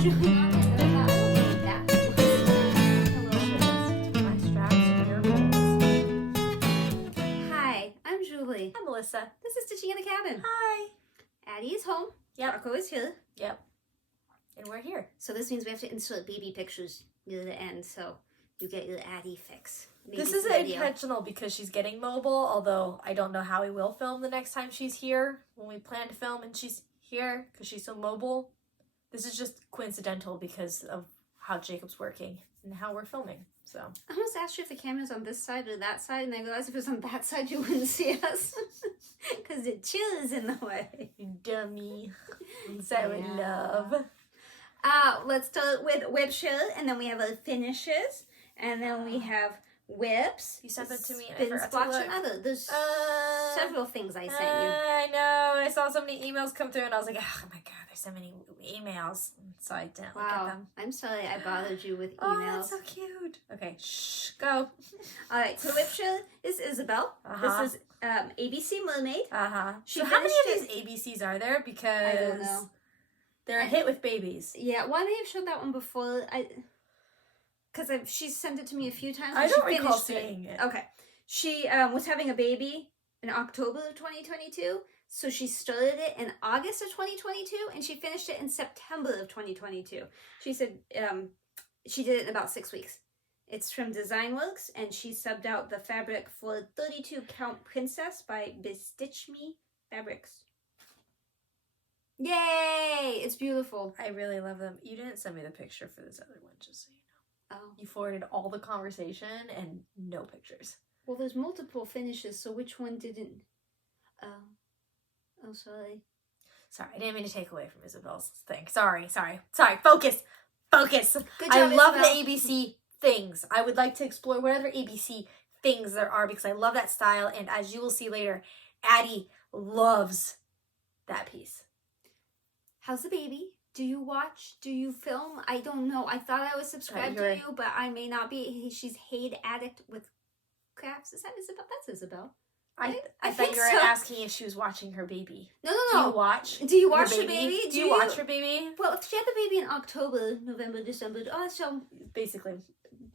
chewing on it. And I thought, I don't need that. My straps and your balls. Hi, I'm Julie. I'm Melissa. This is Stitching in the Cabin. Hi. Addie is home. Yep. Rocco is here. Yep. And we're here. So this means we have to insert baby pictures near the end, so you get your Addie fix. This is intentional because she's getting mobile, although I don't know how we will film the next time she's here, when we plan to film and she's here, because she's so mobile. This is just coincidental because of how Jacob's working and how we're filming, so. I almost asked you if the camera's on this side or that side, and I realized if it was on that side, you wouldn't see us. Because the chair is in the way. You dummy. So in love. Let's start with WIP SHARE, and then we have our finishes, and then we have WIPs. You sent them to me and I Spin forgot to splotch look. and other. There's several things I sent you. I know, and I saw so many emails come through and I was like, oh my god, there's so many emails. So I didn't look at them. I'm sorry I bothered you with emails. Oh, that's so cute. Okay, shh, go. Alright, so WIP SHARE is Isabelle. This is ABC Mermaid. So how many of these ABCs are there? Because I don't know. They're a hit with babies. Yeah, well, I may have showed that one before. Because she's sent it to me a few times. I don't recall seeing it. Okay. She was having a baby in October of 2022. So she started it in August of 2022. And she finished it in September of 2022. She said she did it in about 6 weeks. It's from Design Works. And she subbed out the fabric for 32 Count Princess by Bestitch Me Fabrics. Yay! It's beautiful. I really love them. You didn't send me the picture for this other one, just so you know. Oh. You forwarded all the conversation and no pictures. Well, there's multiple finishes, so which one didn't? Oh, sorry. Sorry, I didn't mean to take away from Isabelle's thing. Sorry. Focus. Good job, I love the Isabelle. ABC things. I would like to explore whatever ABC things there are because I love that style. And as you will see later, Addie loves that piece. How's the baby? Do you watch? Do you film? I don't know. I thought I was subscribed to you, but I may not be. She's HAED Addict with crafts. Is that Isabelle? That's Isabelle. I I thought think you were so. asking if she was watching her baby. No. Do you watch? Do you watch your your baby? Do you watch your baby? Well, she had the baby in October, November, December. Oh, so Basically.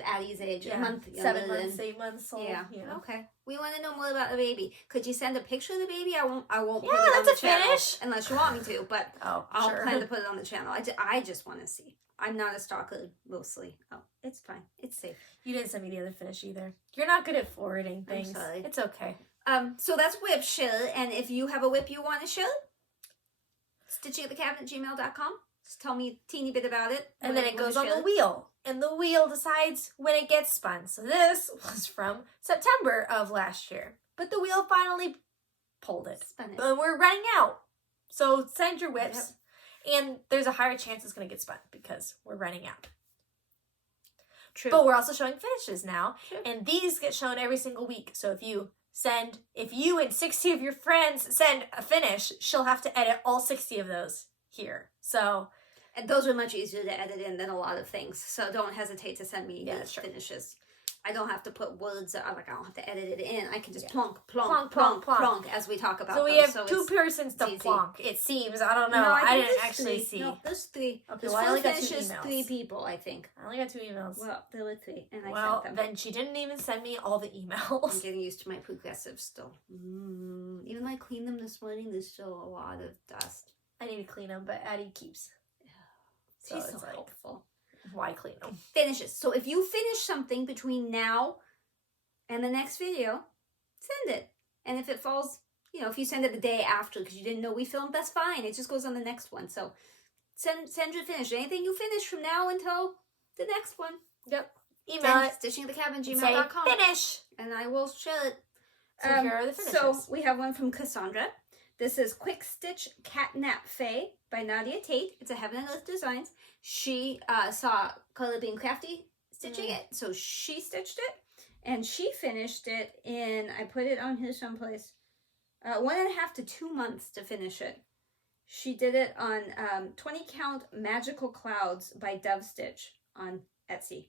Addie's age, a month. 7 months, 8 months old. Yeah. Yeah. Okay. We want to know more about the baby. Could you send a picture of the baby? I won't. Yeah, put it on that's the a channel finish. unless you want me to. But Oh, I'll sure. plan to put it on the channel. I just want to see. I'm not a stalker, mostly. Oh, it's fine. It's safe. You didn't send me the other finish either. You're not good at forwarding things. I'm sorry. It's okay. So that's WIP SHARE, and if you have a WIP you want to share, StitchingAtTheCabin@gmail.com. Just tell me a teeny bit about it. And then it goes on the wheel. And the wheel decides when it gets spun. So this was from September of last year. But the wheel finally pulled it. Spun it. But we're running out. So send your WIPs. Yep. And there's a higher chance it's going to get spun because we're running out. True. But we're also showing finishes now. True. And these get shown every single week. So if you and 60 of your friends send a finish, she'll have to edit all 60 of those here. So... And those are much easier to edit in than a lot of things. So don't hesitate to send me your finishes. I don't have to put words, I don't have to edit it in. I can just plonk as we talk about So we them. have two persons to easy. plonk, it seems. I don't know. No, I think didn't there's actually 3. see. No, there's 3. Okay, There's well, I 4 only got 2 finishes, emails. 3 people, I think. I only got 2 emails. Well, there were 3, and I well, sent them. then she didn't even send me all the emails. I'm getting used to my progressive still. Even though I cleaned them this morning, there's still a lot of dust. I need to clean them, but Addie keeps. So She's it's so like, helpful. why clean them? Finishes. So if you finish something between now and the next video, send it. And if it falls, if you send it the day after because you didn't know we filmed, that's fine. It just goes on the next one. So send your finish. Anything you finish from now until the next one. Yep. Email it. StitchingAtTheCabin@gmail.com. Finish. And I will share it. So here are the finishes. So we have one from Cassandra. This is Quick Stitch Catnap Faye by Nadia Tate. It's a Heaven and Earth Designs. She saw KarlaBeingCrafty stitching it, so she stitched it, and she finished it in, I put it on here someplace, 1.5 to 2 months to finish it. She did it on 20 Count Magical Clouds by Dove Stitch on Etsy.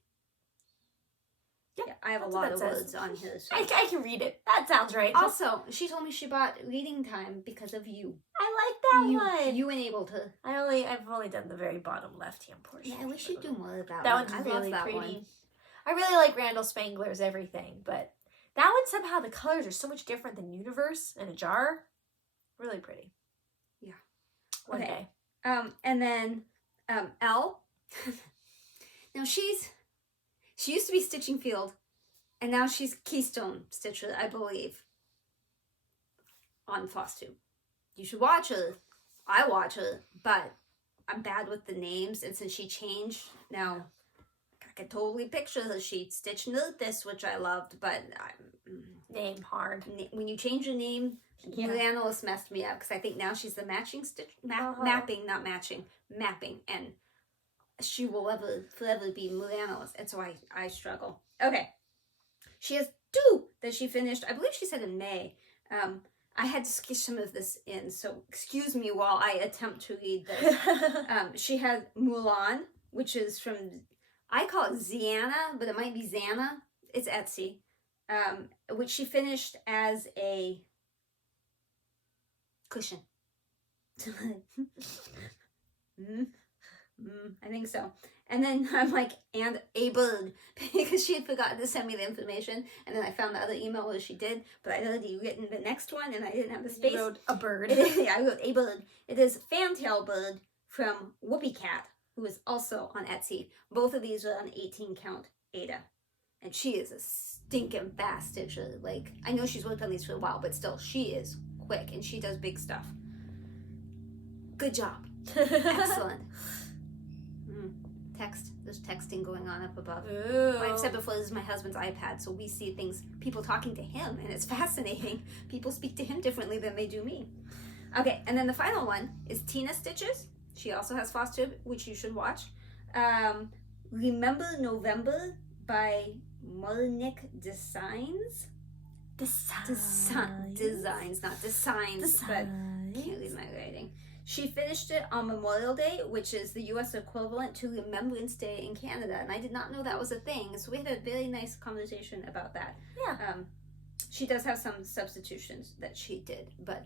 Yeah, I have a that's lot what of that words says. on here. So. I can read it. That sounds right. Also, she told me she bought reading time because of you. I like that one. You enabled her. I've only done the very bottom left-hand portion. Yeah, I wish you'd do more of that. That one. one's I really love that pretty. one. I really like Randall Spangler's everything, but that one somehow the colors are so much different than Universe and a jar. Really pretty. Yeah. One Okay. day. And then Elle. Now she used to be Stitching Field, and now she's Keystone Stitcher, I believe, on FlossTube. You should watch her. I watch her, but I'm bad with the names, and since she changed, now I could totally picture her. She stitched this, which I loved, but Name hard. when you change your name, Yeah. the analyst messed me up because I think now she's the matching mapping, not matching, mapping, and she will forever be Milano's, and so I struggle. Okay, she has 2 that she finished. I believe she said in May. I had to sketch some of this in, so excuse me while I attempt to read this. She had Mulan, which is from, I call it Ziana, but it might be Zana. It's Etsy, which she finished as a cushion. I think so. And then I'm like, and a bird, because she had forgotten to send me the information. And then I found the other email where she did, but I'd already written the next one and I didn't have the space. You wrote a bird. I wrote a bird. It is Fantail Bird from Whoopie Cat, who is also on Etsy. Both of these are on 18 count Ada. And she is a stinking fast stitcher. Like, I know she's worked on these for a while, but still, she is quick and she does big stuff. Good job. Excellent. Text. There's texting going on up above. Ooh. I've said before, this is my husband's iPad, so we see things, people talking to him, and it's fascinating. People speak to him differently than they do me. Okay, and then the final one is Tina Stitches. She also has FlossTube, which you should watch. Remember November by Mulnick Designs. Designs, not designs, but can't read my writing. She finished it on Memorial Day, which is the U.S. equivalent to Remembrance Day in Canada, and I did not know that was a thing, so we had a very nice conversation about that. Yeah. She does have some substitutions that she did, but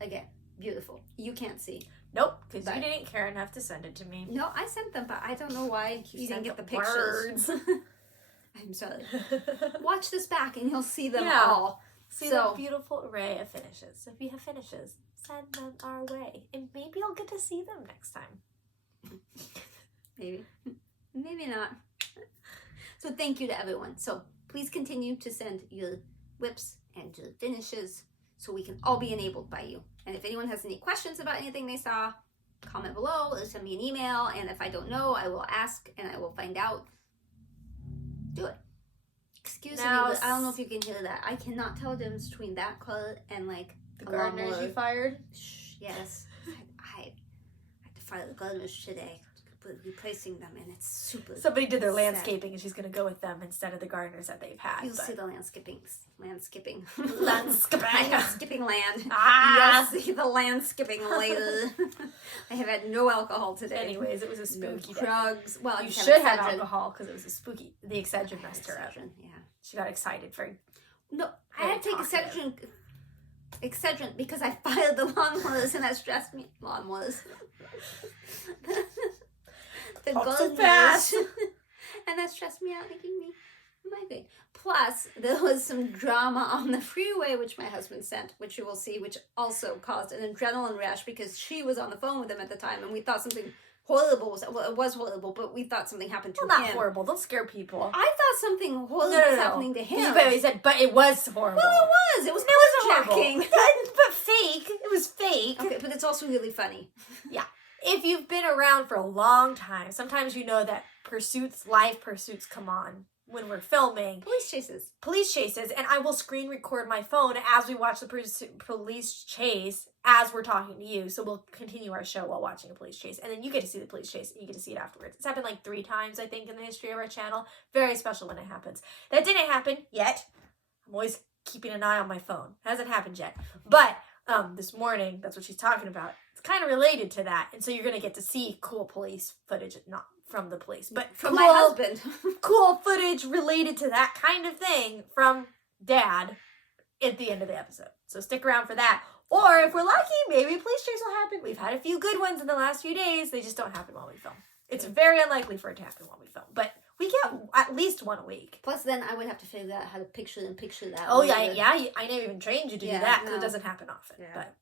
again, beautiful. You can't see. Nope, because you didn't care enough to send it to me. No, I sent them, but I don't know why you didn't get the pictures. Words. I'm sorry. Watch this back and you'll see them Yeah. all. See the beautiful array of finishes. If you have finishes, send them our way. And maybe I'll get to see them next time. Maybe. Maybe not. So thank you to everyone. So please continue to send your whips and your finishes so we can all be enabled by you. And if anyone has any questions about anything they saw, comment below or send me an email. And if I don't know, I will ask and I will find out. Do it. Excuse me, but I don't know if you can hear that. I cannot tell the difference between that color and like the gardeners you fired. Yes, I had to fire the gardeners today, replacing them, and it's super. Somebody did their sad. landscaping, and she's gonna go with them instead of the gardeners that they've had. You'll see the landscaping. Landscaping. I'm skipping land. Ah! You'll see the landscaping later. I have had no alcohol today. Anyways, it was a spooky day. Drugs. Well, you should have alcohol because it was a spooky. The Excedrin messed her up. Yeah. She got excited for. No, I had to take Excedrin because I fired the lawnmowers and that stressed me. Lawnmowers. The gardeners. And that stressed me out, making me migrate. Plus, there was some drama on the freeway, which my husband sent, which you will see, which also caused an adrenaline rush because she was on the phone with him at the time, and we thought something horrible was. Well, it was horrible, but we thought something happened to him. Not horrible. Don't scare people. I thought something horrible was happening to him. You said, but it was horrible. Well, it was. It was carjacking. But fake. It was fake. Okay, but it's also really funny. Yeah. If you've been around for a long time, sometimes you know that live pursuits come on when we're filming. Police chases. And I will screen record my phone as we watch the police chase as we're talking to you. So we'll continue our show while watching a police chase. And then you get to see the police chase and you get to see it afterwards. It's happened like 3 times, I think, in the history of our channel. Very special when it happens. That didn't happen yet. I'm always keeping an eye on my phone. It hasn't happened yet. But this morning, that's what she's talking about. It's kind of related to that. And so you're going to get to see cool police footage, not from the police, but From my husband. cool footage related to that kind of thing from Dad at the end of the episode. So stick around for that. Or if we're lucky, maybe a police chase will happen. We've had a few good ones in the last few days. They just don't happen while we film. It's very unlikely for it to happen while we film, but we get at least one a week. Plus, then I would have to figure out how to picture that. Oh, yeah. I never even trained you to do that because it doesn't happen often. Yeah. But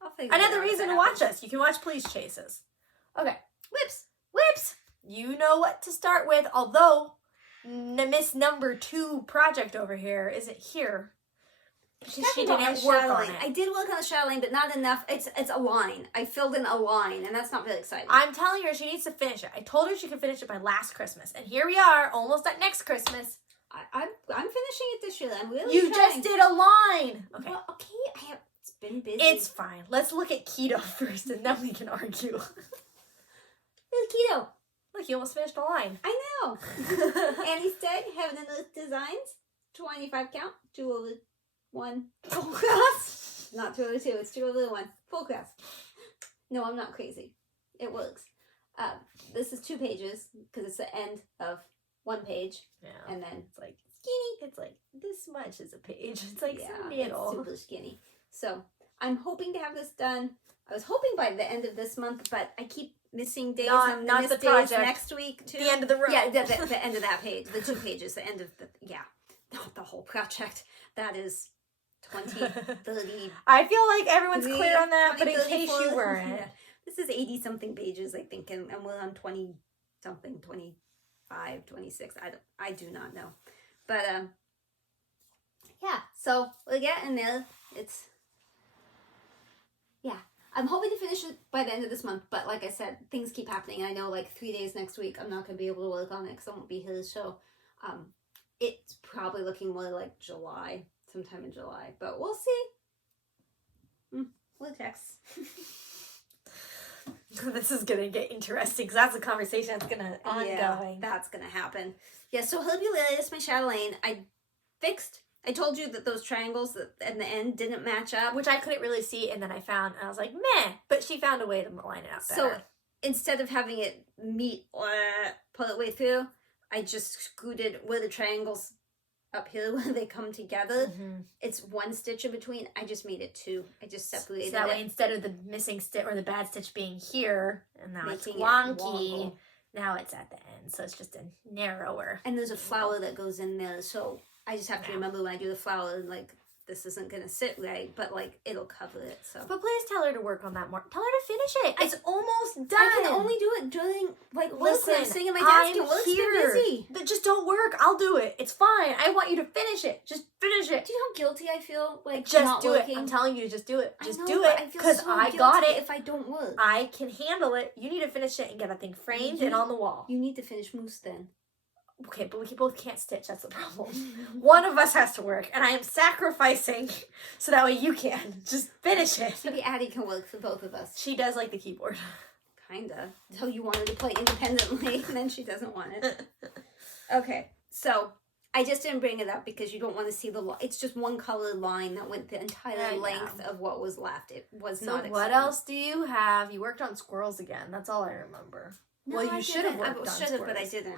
I'll figure another it out reason to watch us. You can watch police chases. Okay. Whips. You know what to start with, although Miss number 2 project over here isn't here. Because she didn't work on it. I did work on the Chatelaine, but not enough. It's a line. I filled in a line, and that's not really exciting. I'm telling her she needs to finish it. I told her she could finish it by last Christmas, and here we are, almost at next Christmas. I'm finishing it this year. I'm really You trying. just did a line. Okay. Well, okay. It's been busy. It's fine. Let's look at keto first, and then we can argue. Keto. Look, you almost finished the line. I know. And instead, Heaven and Earth Designs, 25 count, 2/1 full cross. Not 2/2, it's 2/1 full cross. No, I'm not crazy. It works. This is 2 pages because it's the end of 1 page. Yeah. And then It's like skinny. It's like this much is a page. It's like it's super skinny. So I'm hoping to have this done. I was hoping by the end of this month, but I keep missing days. Not the days project. next week too. The end of the row. Yeah, the end of that page. The 2 pages. The end of not the whole project. That is 20, 30. I feel like everyone's clear on that, but in 20, case 34. you weren't. Yeah. This is 80 something pages, I think, and we're on 20 something, 25, 26. I do not know. But yeah, so we're getting there. I'm hoping to finish it by the end of this month, but like I said, things keep happening. I know like 3 days next week, I'm not going to be able to work on it because I won't be here. So it's probably looking more like July, sometime in July, but we'll see. We'll text. This is going to get interesting because that's a conversation that's going to ongoing. Yeah, that's going to happen. Yeah, so Mirabilia is my Chatelaine. I told you that those triangles at the end didn't match up. Which I couldn't really see, and then I found, and I was like, meh. But she found a way to line it up better. So instead of having it meet partway through, I just scooted where the triangles up here, where they come together. Mm-hmm. It's 1 stitch in between. I just made it 2. I just separated so that way, it. instead of the missing stitch or the bad stitch being here, and now it's Making it wonky, wonky. now it's at the end. So it's just a narrower. And there's a flower that goes in there, so I just have to remember when I do the flower, like, this isn't going to sit right, but, like, it'll cover it, so. But please tell her to work on that more. Tell her to finish it. It's almost done. I can only do it during, like, Listen, I'm sitting at my desk and work's been busy. Just don't work. I'll do it. It's fine. I want you to finish it. Just finish it. Do you know how guilty I feel? Like, just not do working? it. I'm telling you to just do it. Just I know, do but it. I feel Because so I got guilty it. if I don't work. I can handle it. You need to finish it and get that thing framed and on the wall. You need to finish Moose then. Okay, but we both can't stitch. That's the problem. One of us has to work, and I am sacrificing so that way you can. Just finish it. Maybe Addie can work for both of us. She does like the keyboard. Kinda. So you want her to play independently, and then she doesn't want it. Okay, so I just didn't bring it up because you don't want to see the... It's just one color line that went the entire length of what was left. It was not exciting. What else do you have? You worked on squirrels again. That's all I remember. No, well, I you should have didn't. worked on I should have, but I didn't.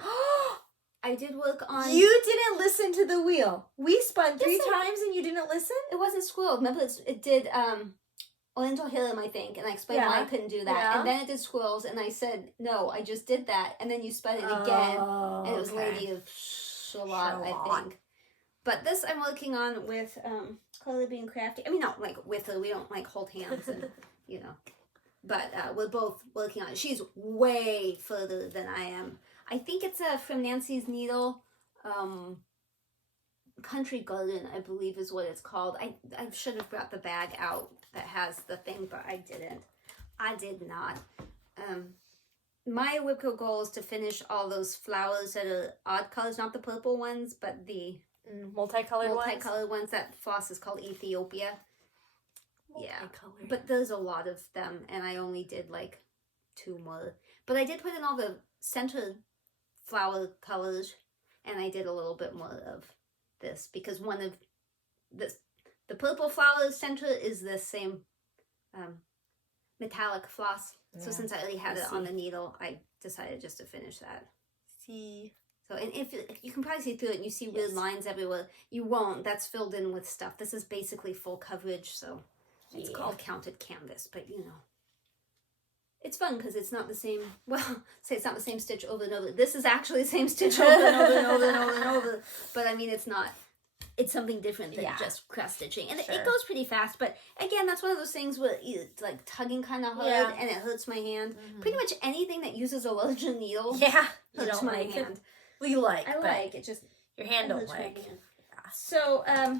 I did work on... You didn't listen to the wheel. We spun 3 Yes, times and you didn't listen? It wasn't squirrel. Remember, it did Oriental Hillam, I think, and I explained why I couldn't do that. Yeah. And then it did squirrels, and I said, no, I just did that. And then you spun it again, and it was Lady of Shalott, I think. But this I'm working on with KarlaBeingCrafty. I mean, not like with her. We don't like hold hands and, you know. But we're both working on it. She's way further than I am. I think it's from Nancy's Needle. Country Garden, I believe is what it's called. I should have brought the bag out that has the thing, but I didn't. I did not. My WIP goal is to finish all those flowers that are odd colors, not the purple ones, but the multicolored ones. That floss is called Ethiopia. Yeah, but there's a lot of them, and I only did like 2 more. But I did put in all the center flower colors, and I did a little bit more of this because one of this, the purple flower center is the same metallic floss, So since I already had it on the needle, I decided just to finish that. See. So, and if you can probably see through it and you see weird lines everywhere, you won't. That's filled in with stuff. This is basically full coverage, so it's called counted canvas, but you know. It's fun because it's not the same, well, say it's not the same stitch over and over. This is actually the same stitch over and over and over and over and over. But I mean, it's not, it's something different than just cross stitching. And it goes pretty fast, but again, that's one of those things where it's like tugging kind of hard and it hurts my hand. Pretty much anything that uses a larger needle hurts my hand. Well, you like. I like it, just your hand don't like. So, I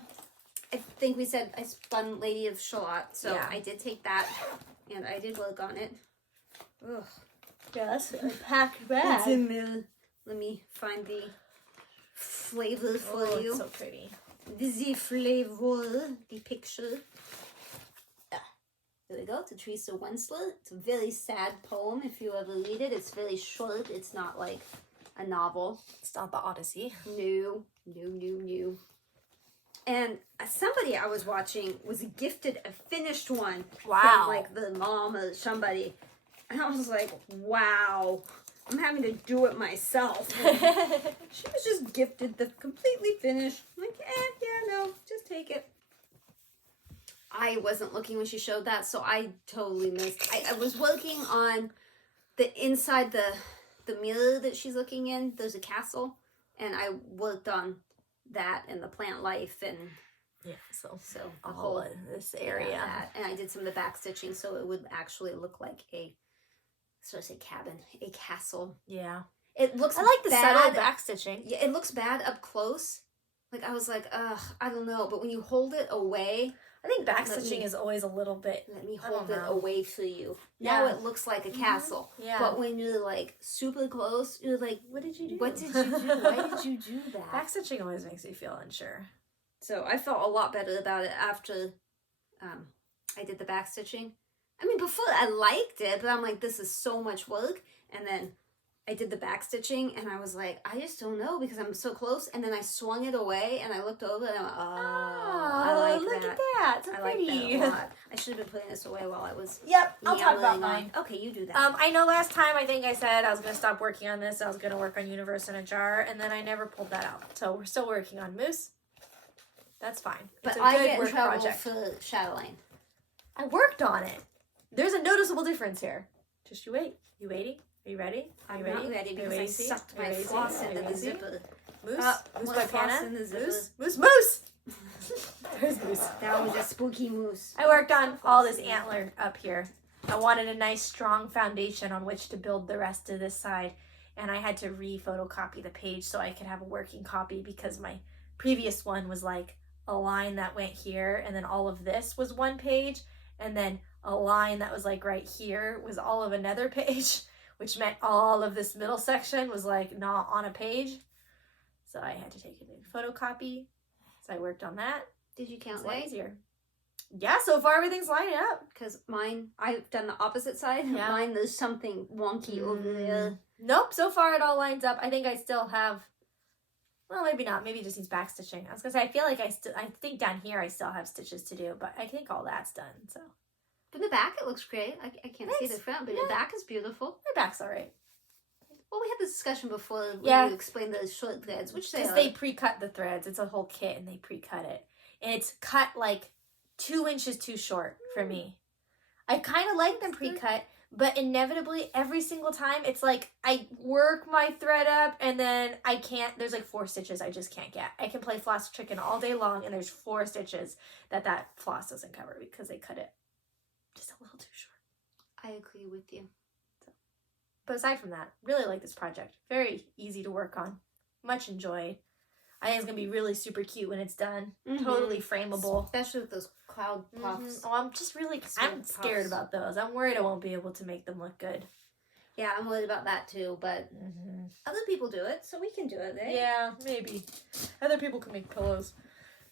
think we said I spun Lady of Shalott, so I did take that and I did work on it. Ugh. Yes, a packed bag. It's in there. Let me find the flavor for you. It's so pretty. The flavor, the picture. There we go, to Teresa Wensler. It's a very sad poem if you ever read it. It's very short. It's not like a novel. It's not the Odyssey. No. And somebody I was watching was gifted a finished one from like the mom or somebody. And I was like, wow, I'm having to do it myself. She was just gifted the completely finished. I'm like, no, just take it. I wasn't looking when she showed that, so I totally missed. I was working on the inside, the mirror that she's looking in. There's a castle, and I worked on that and the plant life and so the whole in this area. And I did some of the back stitching, so it would actually look like cabin, a castle. Yeah. It looks I like the bad. subtle back stitching. Yeah, it looks bad up close. Like, I was like, I don't know. But when you hold it away... I think back stitching is always a little bit... Let me hold it away for you. Yeah. Now it looks like a castle. Yeah. But when you're, like, super close, you're like, what did you do? What did you do? Why did you do that? Back stitching always makes me feel unsure. So I felt a lot better about it after I did the back stitching. I mean, before I liked it, but I'm like, this is so much work. And then I did the back stitching, and I was like, I just don't know because I'm so close. And then I swung it away, and I looked over, and I went, I like look that. at that. It's I pretty. like that a lot. I should have been putting this away while I was. Yep, I'll talk about mine. Okay, you do that. I know last time I think I said I was going to stop working on this. I was going to work on Universe in a Jar, and then I never pulled that out. So we're still working on Moose. That's fine. But I get in trouble for Chatelaine. I worked on it. There's a noticeable difference here. Just you wait. You waiting? Are you ready? I'm not ready because I sucked my floss into the zipper. Moose? Moose by Panna? Moose? There's Moose. That was a spooky moose. I worked on all this antler up here. I wanted a nice strong foundation on which to build the rest of this side. And I had to re-photocopy the page so I could have a working copy because my previous one was like a line that went here and then all of this was one page. And then a line that was like right here was all of another page, which meant all of this middle section was like not on a page. So I had to take a new photocopy. So I worked on that. Did you count It's a lot legs? easier. Yeah, so far everything's lining up. Because mine, I've done the opposite side. Yeah. Mine, there's something wonky over there. Nope, so far it all lines up. I think I still have, well, maybe not. Maybe it just needs back stitching. I was going to say, I feel like I think down here I still have stitches to do, but I think all that's done, so. From the back, it looks great. I can't see the front, but the back is beautiful. My back's all right. Well, we had this discussion before when you explained those short threads, which they are. Because they pre-cut the threads. It's a whole kit, and they pre-cut it. And it's cut like 2 inches too short for me. I kind of like them pre-cut, but inevitably, every single time, it's like I work my thread up, and then I can't, there's like 4 stitches I just can't get. I can play floss chicken all day long, and there's 4 stitches that floss doesn't cover because they cut it just a little too short. I agree with you. But aside from that, really like this project. Very easy to work on. Much enjoyed. I think it's going to be really super cute when it's done. Totally frameable. Especially with those cloud puffs. Oh, I'm just really, I'm scared about those. I'm worried I won't be able to make them look good. Yeah, I'm worried about that too, but other people do it, so we can do it, right? Yeah, maybe. Other people can make pillows.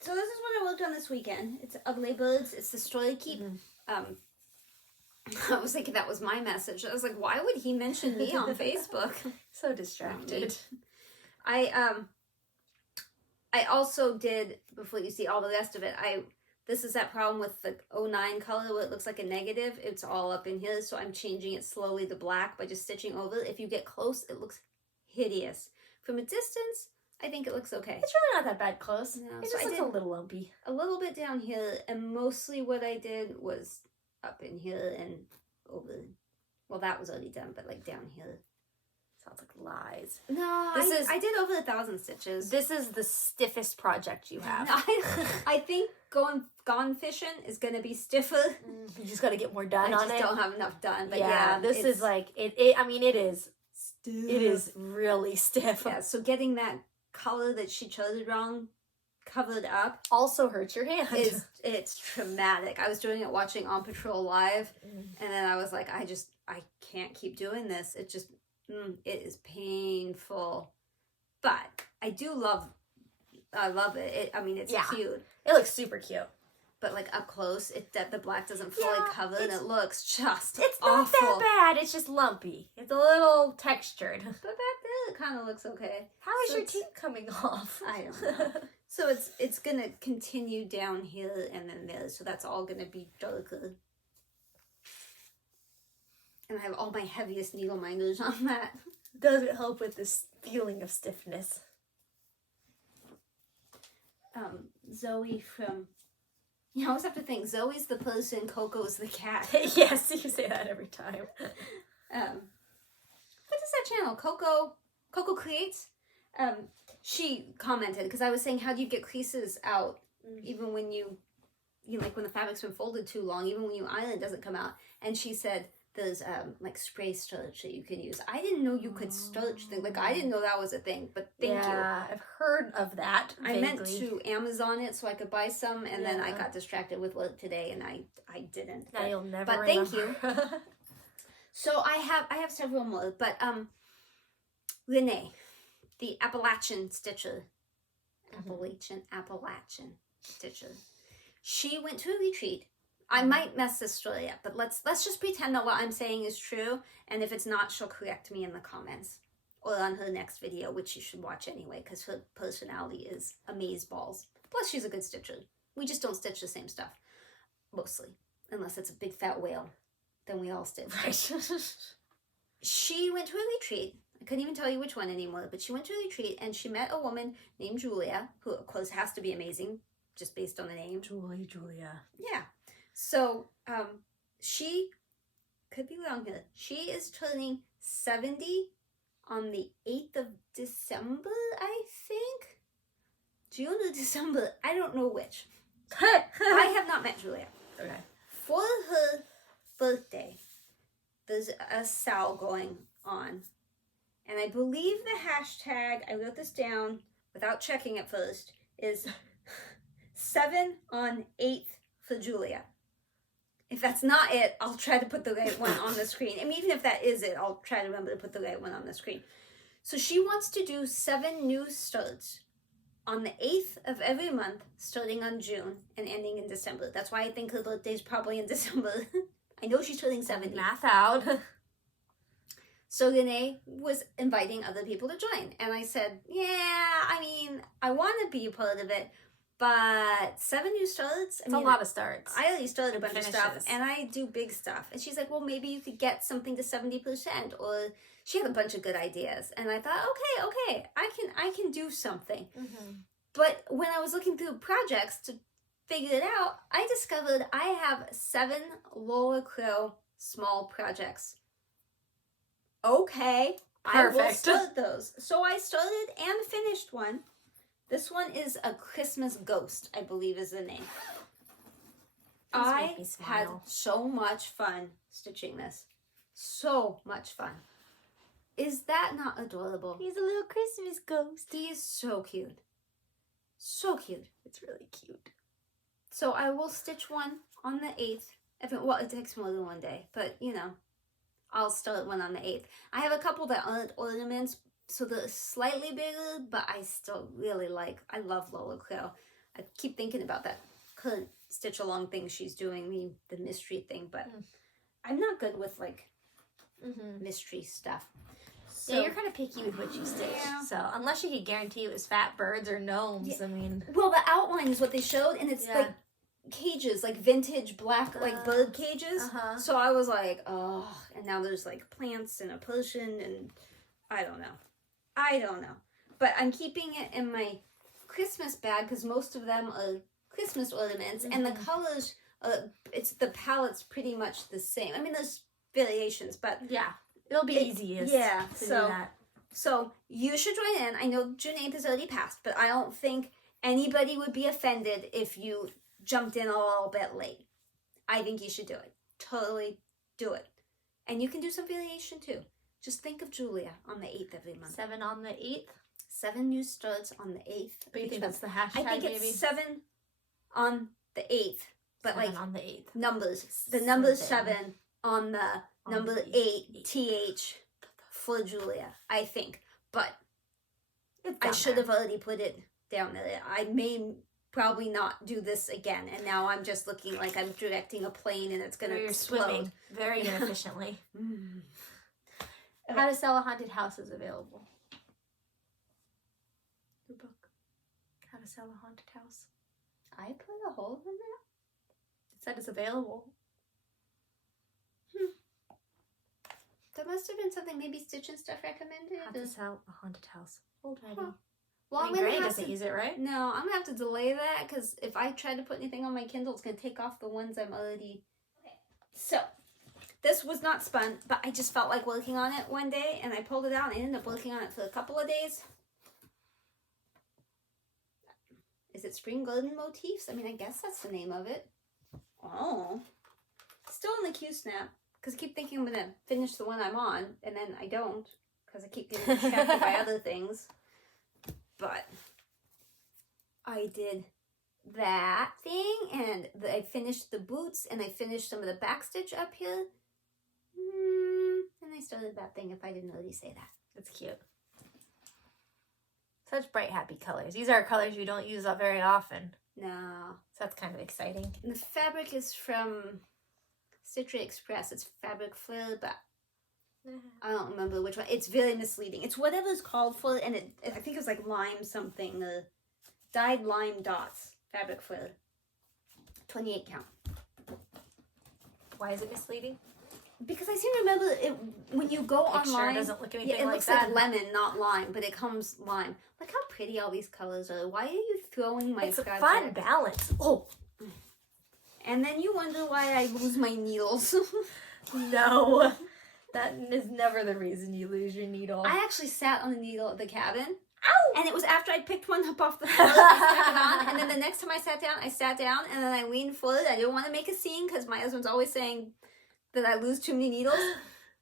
So this is what I worked on this weekend. It's Ugly Birds. It's the Story Keep. I was thinking that was my message. I was like, why would he mention me on Facebook? So distracted. I also did, before you see all the rest of it, I This is that problem with the 09 color where it looks like a negative. It's all up in here, so I'm changing it slowly to black by just stitching over it. If you get close, it looks hideous. From a distance, I think it looks okay. It's really not that bad close. No, It so just looks a little lumpy. A little bit down here, and mostly what I did was up in here and over. Well, that was already done, but like down here. Sounds like lies. No, I did over 1,000 stitches. This is the stiffest project you have. No, I think gone fishing is gonna be stiffer. You just gotta get more done I on just it. don't have enough done. But yeah, this is like it. I mean, it is. Stiff. It is really stiff. Yeah. So getting that color that she chose wrong covered up Also hurts your hand. It's traumatic. I was doing it watching On Patrol live, and then I was like, I can't keep doing this. It just it is painful, but I love it. I mean, it's cute. It looks super cute. But like up close, the black doesn't fully cover, and it looks just It's awful. not that bad. It's just lumpy. It's a little textured. But back there, it kind of looks okay. How is your teeth coming off? I don't know. So it's gonna continue down here and then there. So that's all gonna be darker. And I have all my heaviest needle minders on that. Doesn't help with this feeling of stiffness. Zoe from... You always have to think, Zoe's the person, Coco's the cat. Yes, you say that every time. What is that channel? Coco Creates? She commented, because I was saying, how do you get creases out, even when you like when the fabric's been folded too long, even when you iron, it doesn't come out. And she said, there's like spray starch that you can use. I didn't know you could starch things. Like, I didn't know that was a thing, but thank you. Yeah, I've heard of that. I meant to Amazon it so I could buy some, and then I got distracted with work today, and I didn't. Now you'll never But remember. thank you. So I have several more, but Renee, the Appalachian stitcher, Appalachian stitcher, she went to a retreat. I might mess this story up, but let's just pretend that what I'm saying is true, and if it's not, she'll correct me in the comments or on her next video, which you should watch anyway, because her personality is amazeballs. Plus, she's a good stitcher. We just don't stitch the same stuff, mostly, unless it's a big fat whale. Then we all stitch. Right. She went to a retreat. I couldn't even tell you which one anymore, but she went to a retreat, and she met a woman named Julia, who, of course, has to be amazing, just based on the name. Julia. Yeah. So, she could be wrong here. She is turning 70 on the 8th of December, I think. June or December, I don't know which. I have not met Julia. Okay. For her birthday, there's a sale going on. And I believe the hashtag, I wrote this down without checking it first, is 7 on 8th for Julia. If that's not it, I'll try to put the right one on the screen. I mean, even if that is it, I'll try to remember to put the right one on the screen. So she wants to do 7 new starts on the 8th of every month, starting on June and ending in December. That's why I think her birthday's probably in December. I know she's turning 70. Math out. So Renee was inviting other people to join. And I said, yeah, I mean, I want to be a part of it, but 7 new starts? It's a lot of starts. I already started a bunch of stuff, Finishes. and I do big stuff. And she's like, well, maybe you could get something to 70%, or she had a bunch of good ideas. And I thought, okay, I can do something. But when I was looking through projects to figure it out, I discovered I have 7 Lola Crow small projects. Okay, Perfect. I will start those. So I started and finished one. This one is a Christmas ghost, I believe is the name. I had so much fun stitching this. So much fun. Is that not adorable? He's a little Christmas ghost. He is so cute. So cute. It's really cute. So I will stitch one on the 8th. Well, it takes more than one day, but you know, I'll start one on the 8th. I have a couple that aren't ornaments, so they're slightly bigger, but I still really I love Lola Crow. I keep thinking about that current stitch along thing she's doing, the mystery thing, but I'm not good with mystery stuff. So, yeah, you're kind of picky with what you stitch. Yeah. So unless you could guarantee it was fat birds or gnomes, I mean. Well, the outline is what they showed, and it's like cages, like vintage black, like bird cages. So I was like, oh, and now there's like plants and a potion, and I don't know. But I'm keeping it in my Christmas bag because most of them are Christmas ornaments, and the colors, the palette's pretty much the same. I mean, there's variations, but yeah, it'll be easiest. Yeah, to do that. So you should join in. I know June 8th is already passed, but I don't think anybody would be offended if you jumped in a little bit late. I think you should do it. Totally do it. And you can do some variation too. Just think of Julia on the 8th every month. 7 on the 8th? 7 new studs on the 8th. But you think that's the hashtag, I think it's 7 on the 8th. But 7 like on the 8th. Numbers. The number 7 on the number 8 TH for Julia, I think. But I should have already put it down there. I may probably not do this again, and now I'm just looking like I'm directing a plane and it's going to explode. Swimming very inefficiently. How to Sell a Haunted House is available. Your book. How to Sell a Haunted House. I put a hole in there? It said it's available. That must have been something maybe Stitch and Stuff recommended. How to Sell a Haunted House. Hold ready. Huh. Well, Granny doesn't use it, right? No, I'm going to have to delay that because if I try to put anything on my Kindle, it's going to take off the ones I'm already... Okay. So, this was not spun, but I just felt like working on it one day, and I pulled it out and I ended up working on it for a couple of days. Is it Spring Garden Motifs? I mean, I guess that's the name of it. Oh. Still in the Q-Snap, because I keep thinking I'm going to finish the one I'm on, and then I don't, because I keep getting distracted by other things. But I did that thing, and I finished the boots, and I finished some of the backstitch up here. And I started that thing, if I didn't already say that. It's cute. Such bright, happy colors. These are colors you don't use up very often. No. So that's kind of exciting. And the fabric is from Stitchery Express. It's fabric flare, but I don't remember which one. It's very misleading. It's whatever it's called for, and I think it was like lime something. Dyed lime dots. Fabric flare. 28 count. Why is it misleading? Because I seem to remember it when you go online. Sure doesn't look anything it like looks that. like lemon, not lime, but it comes lime. Look how pretty all these colors are. Why are you throwing my It's a project? fun balance. Oh. And then you wonder why I lose my needles. No. That is never the reason you lose your needle. I actually sat on the needle at the cabin. Ow! And it was after I picked one up off the floor and stuck it on. And then the next time I sat down, and then I leaned forward. I didn't want to make a scene because my husband's always saying that I lose too many needles.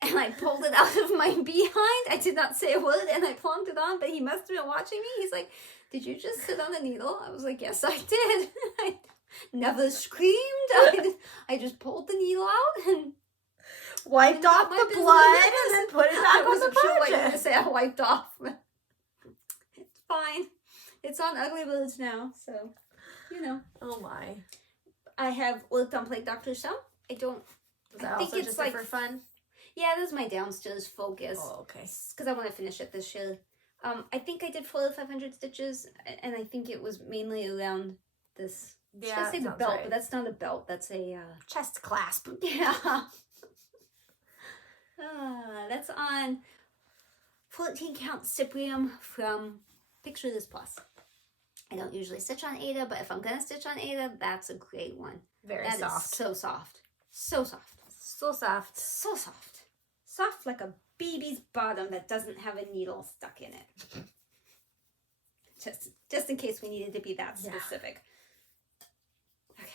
And I pulled it out of my behind. I did not say a word, and I plonked it on, but he must have been watching me. He's like, "Did you just sit on the needle?" I was like, "Yes, I did." I never screamed. I just pulled the needle out and wiped off the blood and then put it back on the sure what you were project. going to say I wiped off. It's fine. It's on Ugly Birds now, so, you know. Oh my. I have worked on Plague Doctor some. I don't... Was that I think also it's just like for fun? Yeah, this is my downstairs focus. Oh, okay. Because I want to finish it this year. I think I did 400 or 500 stitches, and I think it was mainly around this... Yeah, I was gonna say the sounds belt, right. but that's not a belt. That's a... Chest clasp. Yeah. That's on 14 count Cyprium from Picture This Plus. I don't usually stitch on Ada, but if I'm going to stitch on Ada, that's a great one. Very That soft. is so soft. So soft. So soft. So soft. Soft like a baby's bottom that doesn't have a needle stuck in it. Just in case we needed to be that specific. Okay.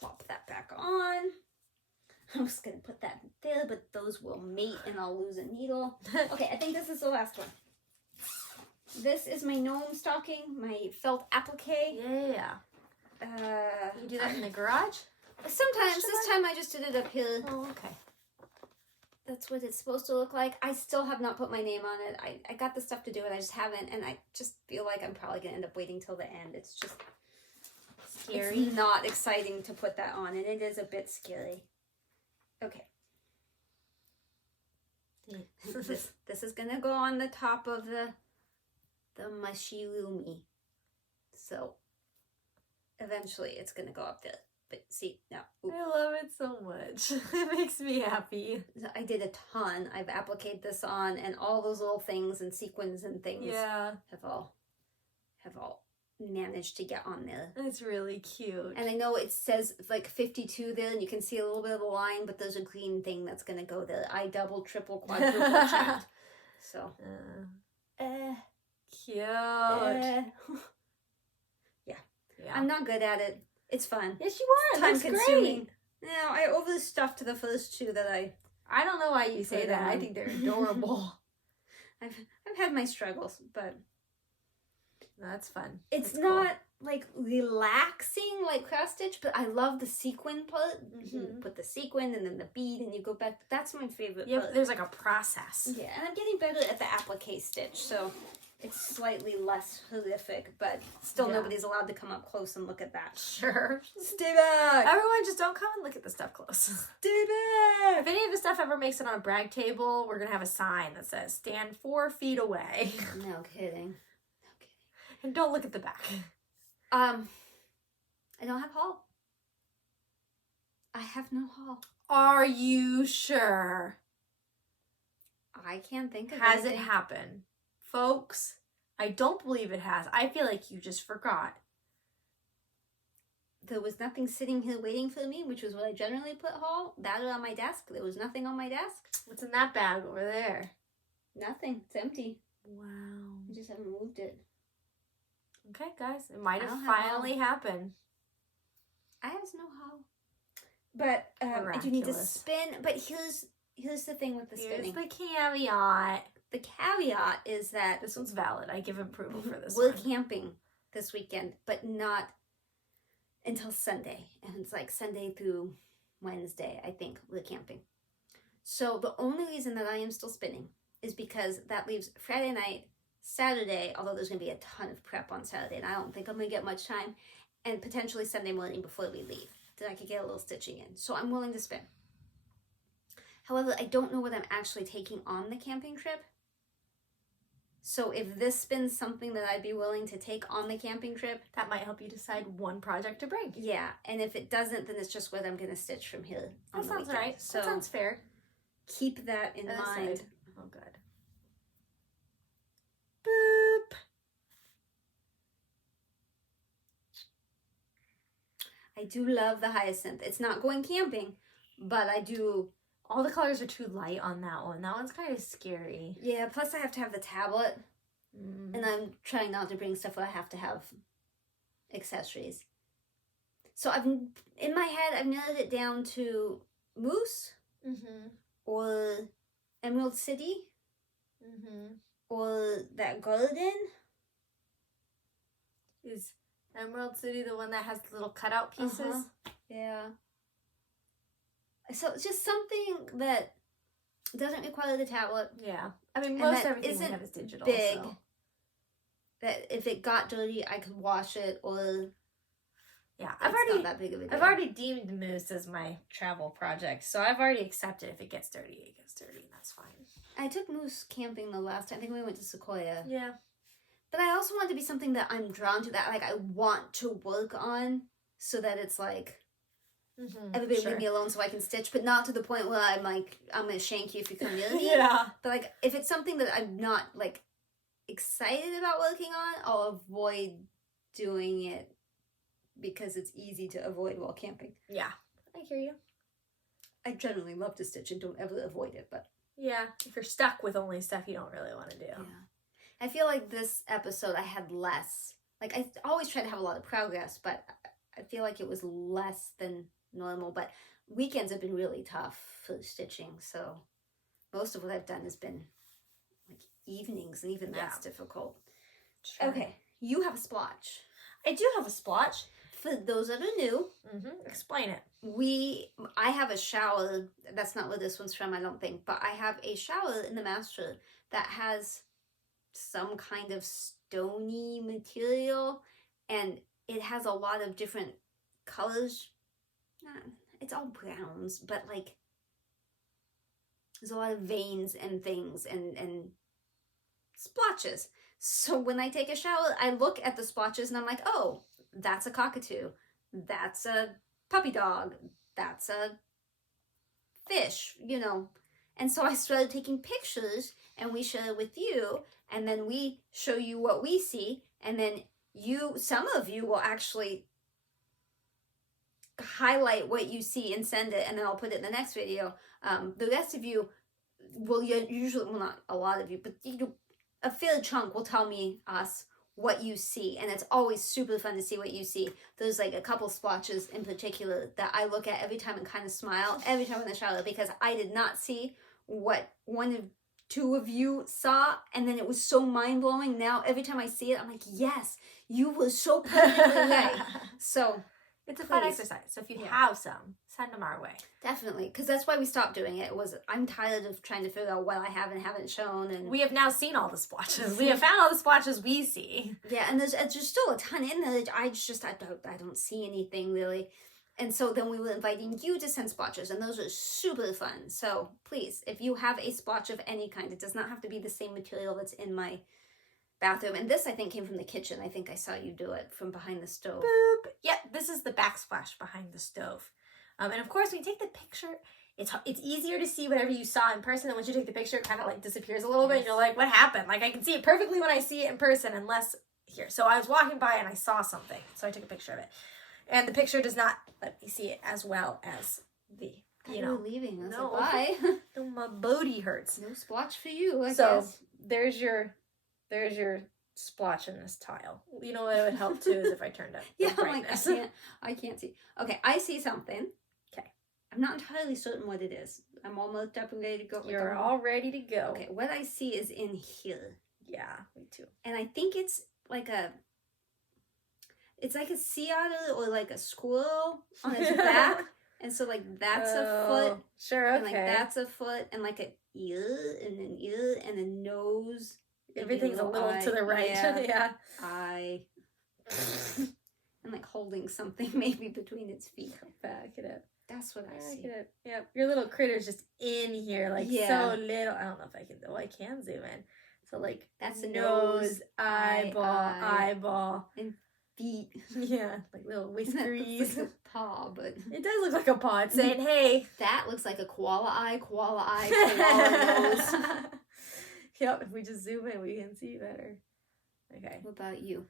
Plop that back on. I'm just going to put that there, but those will mate and I'll lose a needle. Okay, I think this is the last one. This is my gnome stocking, my felt applique. Yeah. You do that in the garage? Sometimes. This time I just did it up here. Oh, okay. That's what it's supposed to look like. I still have not put my name on it. I got the stuff to do it. I just haven't, and I just feel like I'm probably going to end up waiting till the end. It's just scary. It's not exciting to put that on, and it is a bit scary. Okay. This is gonna go on the top of the mushy loomy. So eventually it's going to go up there. But see, no. Oop. I love it so much. It makes me happy. I did a ton. I've appliqued this on, and all those little things and sequins and things have all managed to get on there. It's really cute. And I know it says like 52 there, and you can see a little bit of the line, but there's a green thing that's going to go there. I double, triple, quadruple checked. So. Cute. Yeah. I'm not good at it. It's fun. Yes, you are. Time That's consuming. Great. No, I overstuffed the first two that I don't know why you say that. I think they're adorable. I've had my struggles, but that's fun. It's not like relaxing like cross stitch, but I love the sequin part. You put the sequin and then the bead and you go back. That's my favorite part. There's like a process. Yeah, and I'm getting better at the applique stitch, so it's slightly less horrific, but still nobody's allowed to come up close and look at that. Sure. Stay back! Everyone just don't come and look at the stuff close. Stay back! If any of the stuff ever makes it on a brag table, we're going to have a sign that says, stand 4 feet away. No kidding. And don't look at the back. I don't have haul. I have no haul. Are you sure? I can't think of Has anything. it happened? Folks, I don't believe it has. I feel like you just forgot. There was nothing sitting here waiting for me, which was what I generally put haul. That or on my desk. There was nothing on my desk. What's in that bag over there? Nothing. It's empty. Wow. I just haven't moved it. Okay, guys. It might have I don't finally happened. I have no haul. But I do need to spin. But here's the thing with the spinning. Here's the caveat. The caveat is that this one's valid. I give approval for this we're one. camping this weekend, but not until Sunday. And it's like Sunday through Wednesday, I think, we're camping. So the only reason that I am still spinning is because that leaves Friday night, Saturday, although there's going to be a ton of prep on Saturday, and I don't think I'm going to get much time, and potentially Sunday morning before we leave, then I could get a little stitching in. So I'm willing to spin. However, I don't know what I'm actually taking on the camping trip. So if this spins something that I'd be willing to take on the camping trip, that might help you decide one project to bring. Yeah, and if it doesn't, then it's just what I'm going to stitch from here on that the sounds weekend. right. So that sounds fair. Keep that in mind. Oh, good. Boop. I do love the hyacinth. It's not going camping, but I do. All the colors are too light on that one. That one's kind of scary. Yeah, plus I have to have the tablet. And I'm trying not to bring stuff where I have to have accessories. So in my head, I've narrowed it down to Moose or Emerald City or that garden. Is Emerald City the one that has the little cutout pieces? Yeah. So it's just something that doesn't require the tablet. Yeah. I mean, most everything we have is digital. Big. So. That if it got dirty, I could wash it, or I've already deemed Moose as my travel project, so I've already accepted if it gets dirty, it gets dirty, and that's fine. I took Moose camping the last time. I think we went to Sequoia. Yeah. But I also want it to be something that I'm drawn to, that like I want to work on, so that it's like everybody leave me alone so I can stitch, but not to the point where I'm like, I'm gonna shank you if you come near me. Yeah. But like if it's something that I'm not like excited about working on, I'll avoid doing it because it's easy to avoid while camping. Yeah. I hear you. I generally love to stitch and don't ever avoid it, but yeah, if you're stuck with only stuff you don't really want to do. Yeah. I feel like this episode I had less. Like I always try to have a lot of progress, but I feel like it was less than normal. But weekends have been really tough for stitching, so most of what I've done has been like evenings, and even that's difficult. Sure. Okay, you have a splotch. I do have a splotch. For those that are new, explain it. I have a shower. That's not where this one's from, I don't think. But I have a shower in the master that has some kind of stony material, and it has a lot of different colors. It's all browns, but like there's a lot of veins and things and splotches. So when I take a shower, I look at the splotches and I'm like, oh, that's a cockatoo, that's a puppy dog, that's a fish, you know. And so I started taking pictures and we share it with you, and then we show you what we see, and then some of you will actually highlight what you see and send it, and then I'll put it in the next video. The rest of you will usually, well, not a lot of you, but a fair chunk will tell us what you see, and it's always super fun to see what you see. There's like a couple splotches in particular that I look at every time and kind of smile every time in the shower, because I did not see what two of you saw, and then it was so mind-blowing. Now every time I see it, I'm like, yes, you were so perfectly right. So it's a fun exercise. So if you have some, send them our way. Definitely, because that's why we stopped doing it. I'm tired of trying to figure out what I have and haven't shown. And we have now seen all the splotches. We have found all the splotches we see. Yeah, and there's still a ton in there. I don't see anything really. And so then we were inviting you to send splotches, and those are super fun. So please, if you have a splotch of any kind, it does not have to be the same material that's in my bathroom. And this, I think, came from the kitchen. I think I saw you do it from behind the stove. Boop. Yep, this is the backsplash behind the stove. And of course, when you take the picture, it's easier to see whatever you saw in person. And once you take the picture, it kind of like disappears a little bit. And you're like, what happened? Like, I can see it perfectly when I see it in person, unless here. So I was walking by and I saw something. So I took a picture of it. And the picture does not let me see it as well as the, You're leaving us. No. Bye. No, my booty hurts. No splotch for you, I guess. So there's your splotch in this tile. You know what it would help too is if I turned up the brightness. Like, I can't see. Okay, I see something. Okay. I'm not entirely certain what it is. I'm almost up and ready to go. You're all ready to go. Okay, what I see is in here. Yeah, me too. And I think it's like a sea otter or like a squirrel on its back. And so like that's a foot. Sure, okay. And like that's a foot, and like an ear and a nose. Everything's a little to the right. Yeah. Eye. And like holding something maybe between its feet. Back it up. That's what I see. It. Yep. Your little critter's just in here, like so little. I don't know if I can. Oh, I can zoom in. So like that's a nose, eyeball, and feet. Yeah, like little whiskeries. Like a paw, but it does look like a paw. It's saying, "Hey." That looks like a koala eye, koala nose. Yep. If we just zoom in, we can see better. Okay. What about you?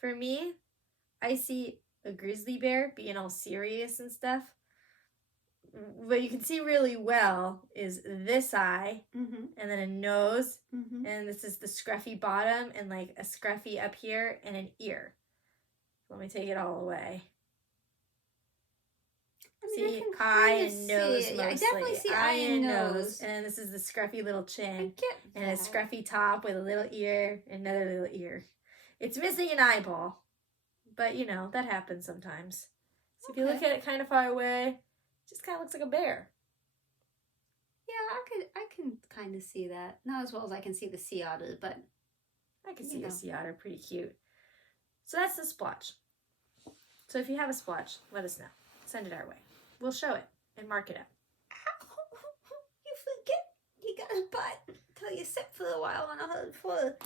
For me, I see a grizzly bear being all serious and stuff. What you can see really well is this eye, and then a nose, and this is the scruffy bottom, and like a scruffy up here, and an ear. Let me take it all away. See, eye and nose mostly. I definitely see eye and nose. And then this is the scruffy little chin, and a scruffy top with a little ear, and another little ear. It's missing an eyeball, but you know, that happens sometimes. So if you look at it kind of far away, it just kind of looks like a bear. Yeah, I can kind of see that. Not as well as I can see the sea otter, but I can see a sea otter, pretty cute. So that's the splotch. So if you have a splotch, let us know. Send it our way. We'll show it and mark it up. You forget you got a butt until you sit for a while on a hard floor.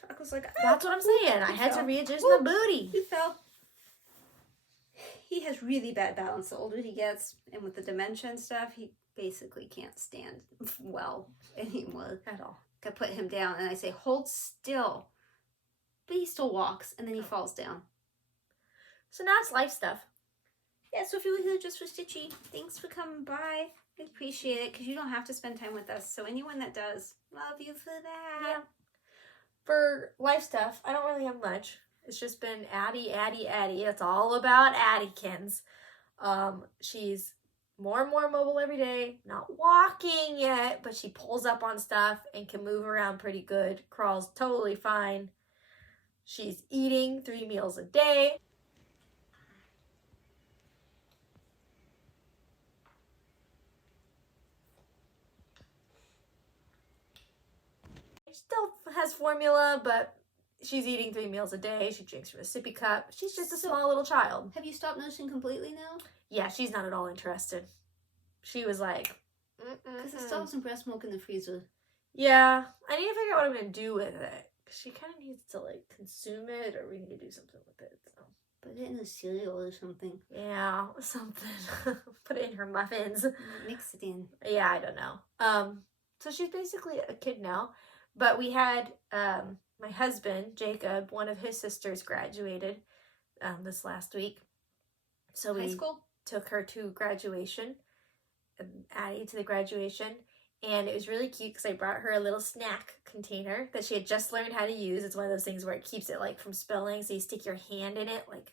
Taco's like, that's what I'm saying. I had to readjust my booty. He fell. He has really bad balance the older he gets, and with the dementia and stuff, he basically can't stand well anymore. At all. I put him down and I say, hold still. But he still walks, and then he falls down. So now it's life stuff. Yeah, so if you were here just for Stitchy, thanks for coming by. I appreciate it, because you don't have to spend time with us. So anyone that does, love you for that. Yeah. For life stuff, I don't really have much. It's just been Addie. It's all about Addykins. She's more and more mobile every day. Not walking yet, but she pulls up on stuff and can move around pretty good. Crawls totally fine. She's eating 3 meals a day. She still has formula, but she's eating 3 meals a day. She drinks from a sippy cup. She's just a small little child. Have you stopped nursing completely now? Yeah, she's not at all interested. She was like, because I still have some breast milk in the freezer. Yeah, I need to figure out what I'm going to do with it. She kind of needs to, like, consume it, or we need to do something with it. So. Put it in a cereal or something. Yeah, something. Put it in her muffins. Mix it in. Yeah, I don't know. So she's basically a kid now. But we had my husband, Jacob, one of his sisters graduated this last week. So High we school? took her to graduation, Addie to the graduation. And it was really cute because I brought her a little snack container that she had just learned how to use. It's one of those things where it keeps it like from spilling. So you stick your hand in it, like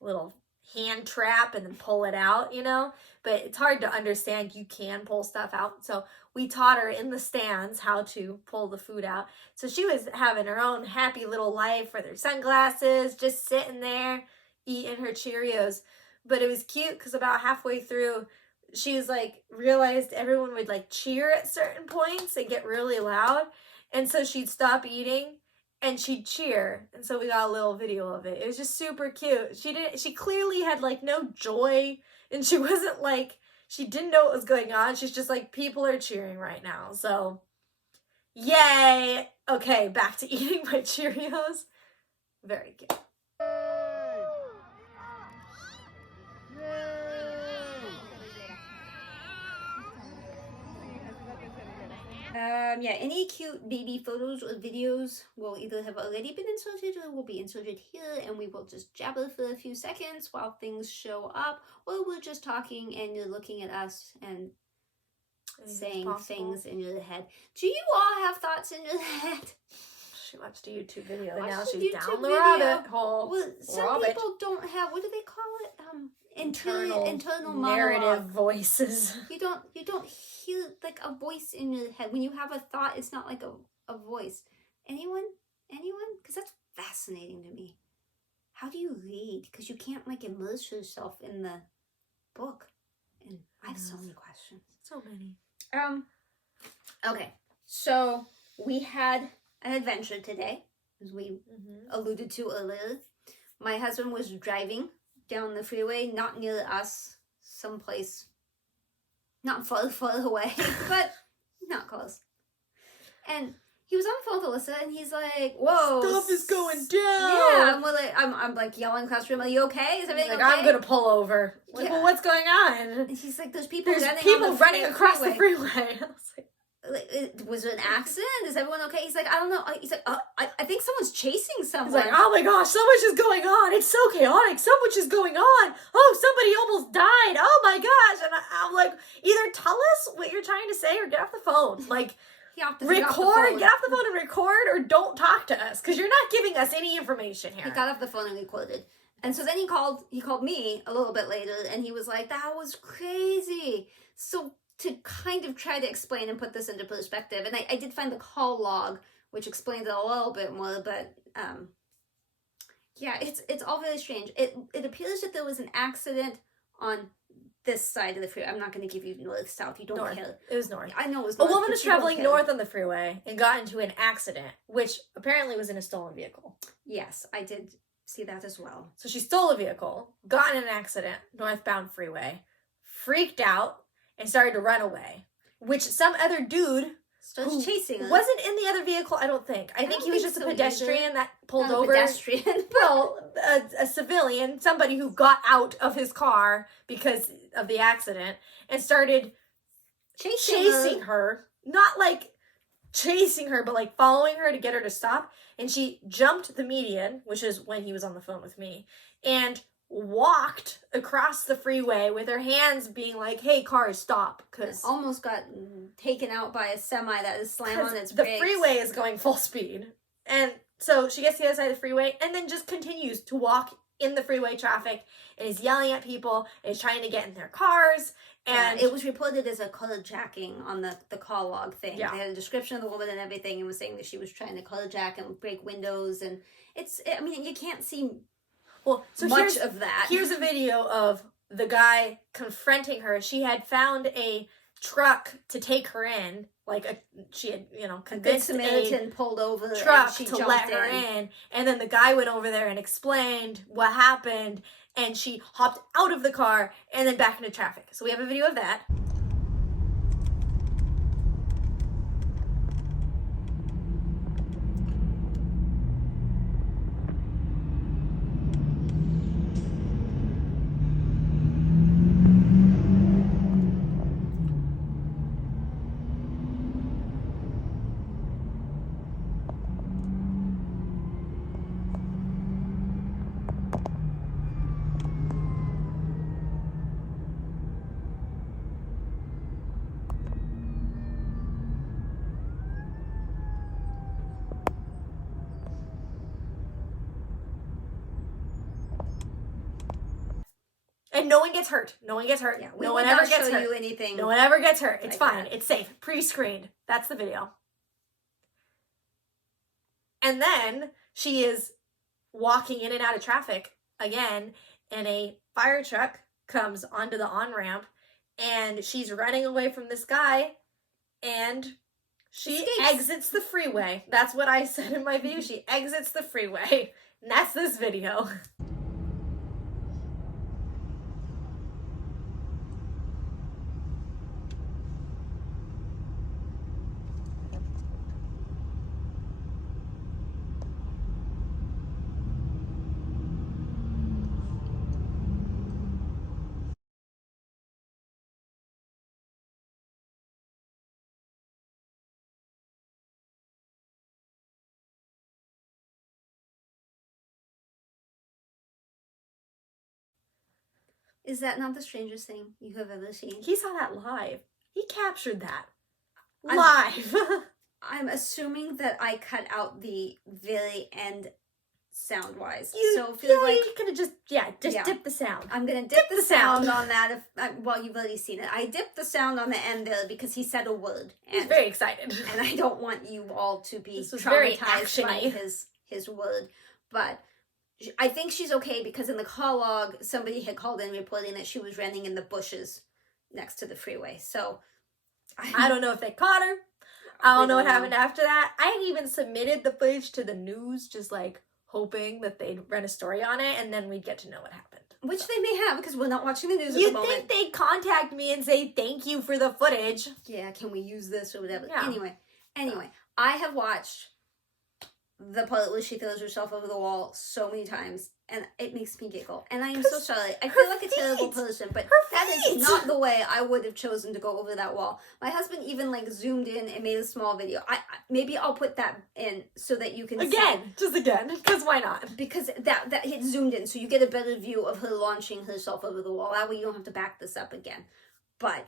a little hand trap, and then pull it out, you know. But it's hard to understand. You can pull stuff out. So we taught her in the stands how to pull the food out. So she was having her own happy little life with her sunglasses, just sitting there eating her Cheerios. But it was cute because about halfway through, she was like, realized everyone would like cheer at certain points and get really loud. And so she'd stop eating and she'd cheer. And so we got a little video of it. It was just super cute. She clearly had like no joy, and she wasn't like, she didn't know what was going on. She's just like, people are cheering right now. So yay. Okay, back to eating my Cheerios. Very cute. Yeah, any cute baby photos or videos will either have already been inserted or will be inserted here, and we will just jabber for a few seconds while things show up, or we're just talking and you're looking at us and saying things in your head. Do you all have thoughts in your head? She watched a YouTube video and Watched now a she's YouTube down the video. rabbit hole. Well, some people don't have, what do they call it? Internal narrative monologue. voices. You don't hear like a voice in your head. When you have a thought, it's not like a voice. Anyone? Because that's fascinating to me. How do you read? Because you can't like immerse yourself in the book. And I have so many questions. So many. Okay, so we had an adventure today, as we alluded to earlier. My husband was driving down the freeway, not near us, someplace not far away, but not close. And he was on the phone with Alyssa, and he's like, "Whoa, stuff is going down." Yeah, I'm like yelling across the room, "Are you okay? Is everything like, okay?" I'm gonna pull over. Like, Yeah. well, what's going on? And he's like, "There's people running across the freeway." I was like, was it an accident? Is everyone okay? He's like, I don't know. He's like, I think someone's chasing someone. He's like, oh my gosh, so much is going on. It's so chaotic. So much is going on. Oh, somebody almost died. Oh my gosh. And I'm like, either tell us what you're trying to say or get off the phone. Like, get off the phone and record, or don't talk to us because you're not giving us any information here. He got off the phone and recorded. And so then he called me a little bit later, and he was like, that was crazy. So to kind of try to explain and put this into perspective, and I did find the call log, which explains it a little bit more, but yeah, it's all very strange. It appears that there was an accident on this side of the freeway. I'm not going to give you north, south. You don't care. It was north. I know it was north. north. A woman was traveling north on the freeway and got into an accident, which apparently was in a stolen vehicle. Yes, I did see that as well. So she stole a vehicle, got in an accident, northbound freeway, freaked out, and started to run away, which some other dude starts chasing her. Wasn't in the other vehicle, I don't think. I think he was just a pedestrian that pulled over. Pedestrian. Well, a civilian, somebody who got out of his car because of the accident and started chasing her. Not like chasing her, but like following her to get her to stop. And she jumped the median, which is when he was on the phone with me, and walked across the freeway with her hands being like, hey, cars, stop. Because almost got taken out by a semi that is slammed on its brakes. The freeway is going full speed. And so she gets to the other side of the freeway and then just continues to walk in the freeway traffic and is yelling at people and is trying to get in their cars. And it was reported as a carjacking on the call log thing. Yeah. They had a description of the woman and everything and was saying that she was trying to carjack and break windows. And I mean, you can't see much of that. Here's a video of the guy confronting her. She had found a truck to take her in. She had, convinced a Samaritan pulled over truck to let her in. And then the guy went over there and explained what happened. And she hopped out of the car and then back into traffic. So we have a video of that. no one gets hurt. No one gets hurt. Yeah, no one ever gets hurt. You anything. No one ever gets hurt. It's like fine. that. It's safe. Pre-screened. That's the video. And then she is walking in and out of traffic again, and a fire truck comes onto the on-ramp, and she's running away from this guy, and she exits the freeway. That's what I said in my video. She exits the freeway. And that's this video. Is that not the strangest thing you have ever seen? He saw that live. He captured that. Live. I'm assuming that I cut out the very end sound-wise. So feel like you could have just dip the sound. I'm going to dip the sound on that. Well, you've already seen it. I dipped the sound on the end there because he said a word. He's very excited. And I don't want you all to be traumatized by his word. But I think she's okay because in the call log, somebody had called in reporting that she was running in the bushes next to the freeway. So I don't know if they caught her. I don't know what happened after that. I had even submitted the footage to the news, just like hoping that they'd run a story on it, and then we'd get to know what happened. Which they may have because we're not watching the news at the moment. You'd think they'd contact me and say thank you for the footage. Yeah, can we use this or whatever? Yeah. Anyway, I have watched the part where she throws herself over the wall so many times, and it makes me giggle. And I am so sorry. I feel like a terrible person, but that is not the way I would have chosen to go over that wall. My husband even like zoomed in and made a small video. Maybe I'll put that in so that you can just again, because why not? Because that it zoomed in, so you get a better view of her launching herself over the wall. That way you don't have to back this up again. But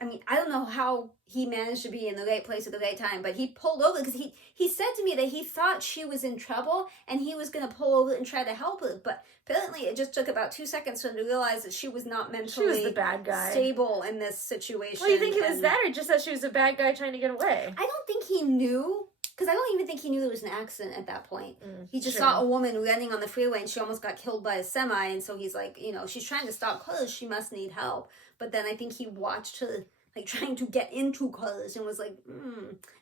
I mean, I don't know how he managed to be in the right place at the right time, but he pulled over because he said to me that he thought she was in trouble and he was going to pull over and try to help her. But apparently it just took about 2 seconds for him to realize that she was not mentally the bad guy. Stable in this situation. Well, you think it was that or just that she was a bad guy trying to get away? I don't think he knew, because I don't even think he knew there was an accident at that point. He just saw a woman running on the freeway and she almost got killed by a semi. And so he's like, she's trying to stop cars. She must need help. But then I think he watched her like trying to get into cars and was like,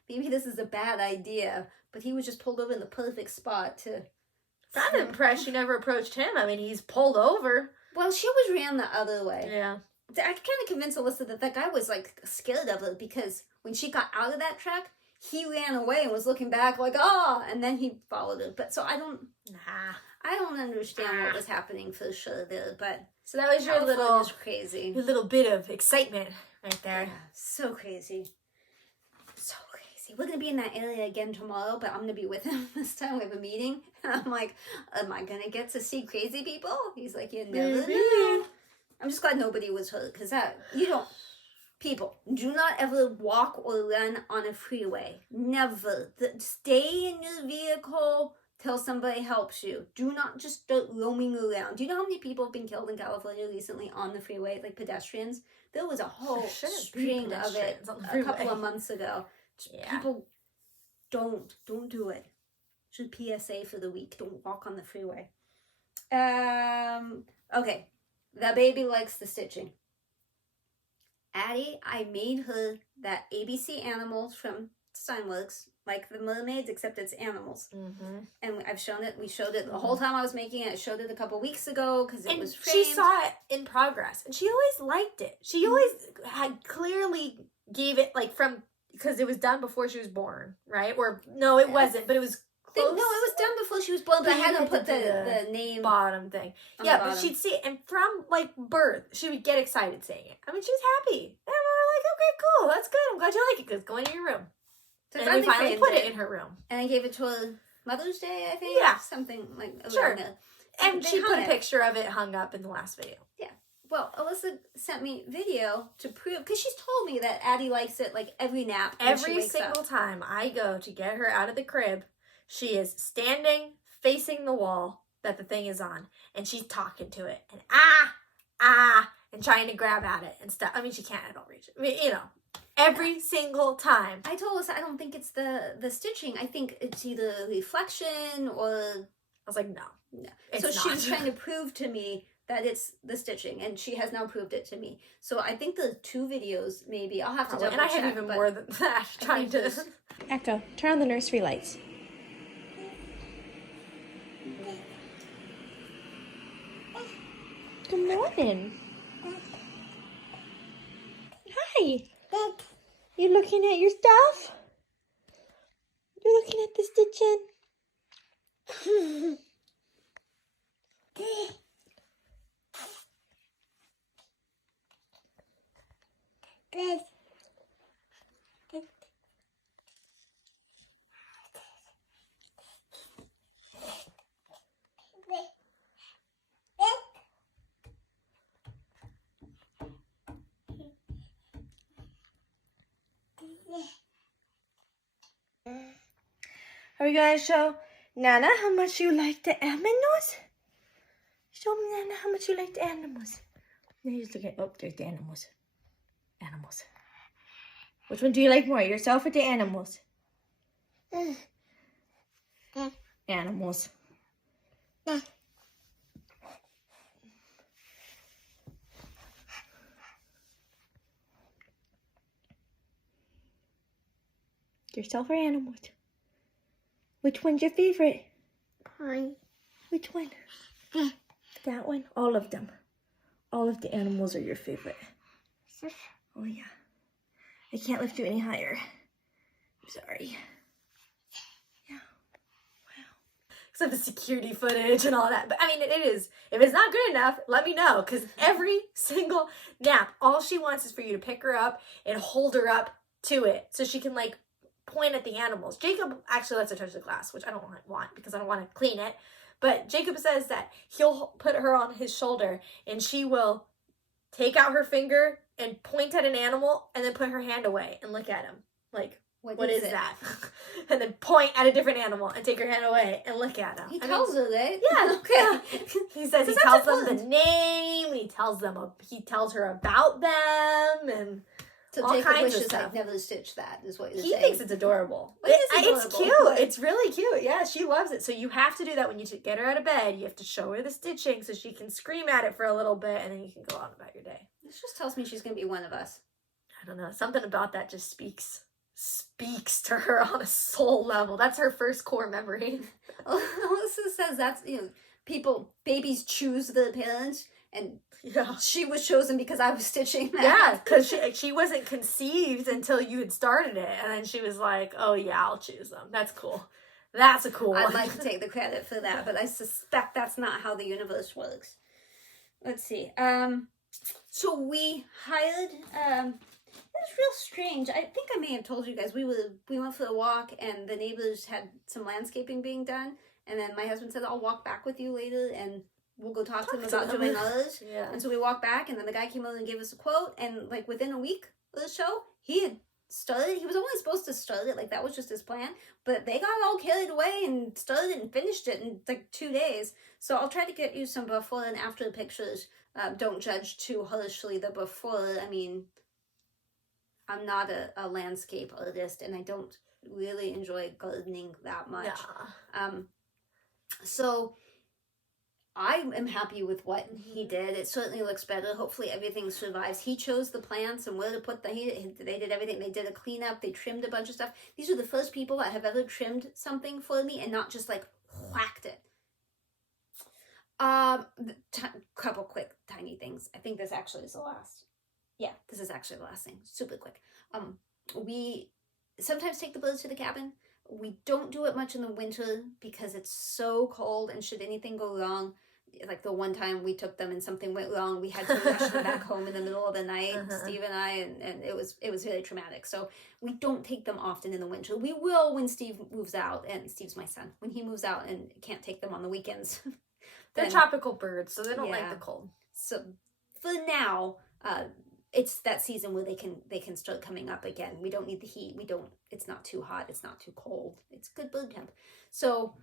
maybe this is a bad idea. But he was just pulled over in the perfect spot to... I'm impressed she never approached him. I mean, he's pulled over. Well, she always ran the other way. Yeah. I kind of convinced Alyssa that guy was like scared of her because when she got out of that truck, he ran away and was looking back like, and then he followed her. But so I don't understand what was happening for sure there, but... So that was your little... crazy. Your little bit of excitement right there. Yeah, so crazy. So crazy. We're going to be in that area again tomorrow, but I'm going to be with him this time. We have a meeting. And I'm like, am I going to get to see crazy people? He's like, you never know. I'm just glad nobody was hurt, because people, do not ever walk or run on a freeway. Never. Stay in your vehicle till somebody helps you. Do not just start roaming around. Do you know how many people have been killed in California recently on the freeway, like pedestrians? There was a whole string of it a couple of months ago. Yeah. People, don't do it. Just PSA for the week. Don't walk on the freeway. Okay. The baby likes the stitching. Addie, I made her that ABC animals from Steinworks, like the mermaids, except it's animals. And I've shown it. We showed it the whole time I was making it. I showed it a couple weeks ago because it was framed. She saw it in progress, and she always liked it. She always had clearly gave it because it was done before she was born, right? Or no, it wasn't, but it was close. No, it was done before she was born, but I had to put the name bottom thing. Yeah, but she'd see it, and from birth, she would get excited saying it. I mean, she was happy. And we're like, okay, cool, that's good. I'm glad you like it because it's going in your room. So and we finally put it in her room. And I gave it to her Mother's Day, I think. Yeah. Something like sure. There. And she put a picture of it hung up in the last video. Yeah. Well, Alyssa sent me video to prove, because she's told me that Addie likes it like every nap. Every single time I go to get her out of the crib, she is standing facing the wall that the thing is on, and she's talking to it. And and trying to grab at it and stuff. I mean, she can't, I don't reach it. I mean, you know, every single time. I told us I don't think it's the stitching. I think it's either reflection or... I was like, no. So she was trying to prove to me that it's the stitching, and she has now proved it to me. So I think the 2 videos, maybe. I'll have to double check. And I have even more than that, trying to... Echo, turn on the nursery lights. Good morning. Hi. You looking at your stuff? You're looking at the stitching? Are we going to show Nana how much you like the animals? Show Nana how much you like the animals. Now he's looking. Oh, there's the animals. Animals. Which one do you like more, yourself or the animals? Animals. Yourself or animals? Which one's your favorite? Which one? That one? All of them. All of the animals are your favorite. Oh yeah. I can't lift you any higher. I'm sorry. Yeah. Wow. Except the security footage and all that. But I mean, it is. If it's not good enough, let me know. Because every single nap, all she wants is for you to pick her up and hold her up to it. So she can like point at the animals. Jacob actually lets her touch the glass, which I don't want because I don't want to clean it. But Jacob says that he'll put her on his shoulder and she will take out her finger and point at an animal and then put her hand away and look at him. Like, what is that? And then point at a different animal and take her hand away and look at him. He tells her, right? Yeah. Okay. He says he tells them the name. He tells her about them and so all Jacob kinds wishes of stuff. I'd never stitched that, is what you're He saying. thinks it's adorable. It's cute. It's really cute. Yeah, she loves it. So you have to do that when you get her out of bed. You have to show her the stitching so she can scream at it for a little bit, and then you can go on about your day. This just tells me she's going to be one of us. I don't know. Something about that just speaks to her on a soul level. That's her first core memory. Alyssa says that's, babies choose the parents, and she was chosen because I was stitching that. Yeah, because she wasn't conceived until you had started it, and then she was like, oh yeah, I'll choose them. That's cool. That's a cool one. I'd like to take the credit for that, but I suspect that's not how the universe works. Let's see. So we hired, it was real strange. I think I may have told you guys, we went for a walk and the neighbors had some landscaping being done, and then my husband said, I'll walk back with you later and we'll go talk to them about doing others. Yeah. And so we walked back, and then the guy came over and gave us a quote, and like within a week of the show, he had started. He was only supposed to start it, like that was just his plan, but they got all carried away and started it and finished it in like 2 days. So I'll try to get you some before and after pictures. Don't judge too harshly the before. I mean, I'm not a landscape artist, and I don't really enjoy gardening that much. Yeah. So I am happy with what he did. It certainly looks better. Hopefully everything survives. He chose the plants and where to put they did everything. They did a cleanup. They trimmed a bunch of stuff. These are the first people that have ever trimmed something for me and not just like whacked it. Couple quick tiny things. I think this actually is the last. Yeah, this is actually the last thing. Super quick. We sometimes take the birds to the cabin. We don't do it much in the winter because it's so cold, and should anything go wrong, like the one time we took them and something went wrong, we had to rush them back home in the middle of the night, Steve and I, and it was really traumatic. So we don't take them often in the winter. We will when Steve moves out, and Steve's my son. When he moves out and can't take them on the weekends. They're tropical birds, so they don't like the cold. So for now, it's that season where they can start coming up again. We don't need the heat. It's not too hot. It's not too cold. It's good bird temp. So